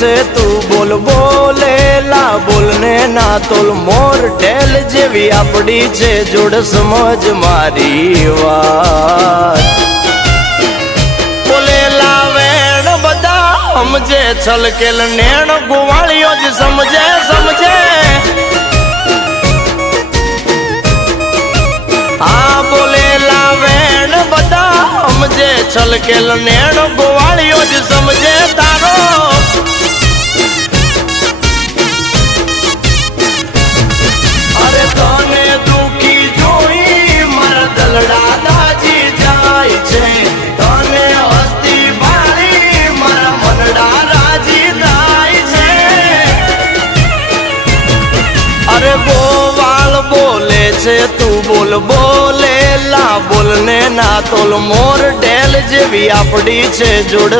છે તું બોલ બોલેલા બોલને ના તોલ મોર ઢેલ જેવી આપડી છે જોડ સમજ મારી વાત બોલેલા વેણ બધા સમજે છલકેલ નેણ ગોવાળીઓ જ સમજે સમજે હા બોલેલા વેણ બધા સમજે છલકેલ નેણ ગોવાળીઓ જ સમજે તારો અરે તને દુખી જોઈ મારા દલડા દાજી જાય છે તને હસ્તી ભાળી મારા મનડા રાજી થાય છે અરે ગોવાળ બોલે છે તું બોલ બોલેલા બોલને ના તોલ મોર ઢેલ જેવી આપડી છે જોડ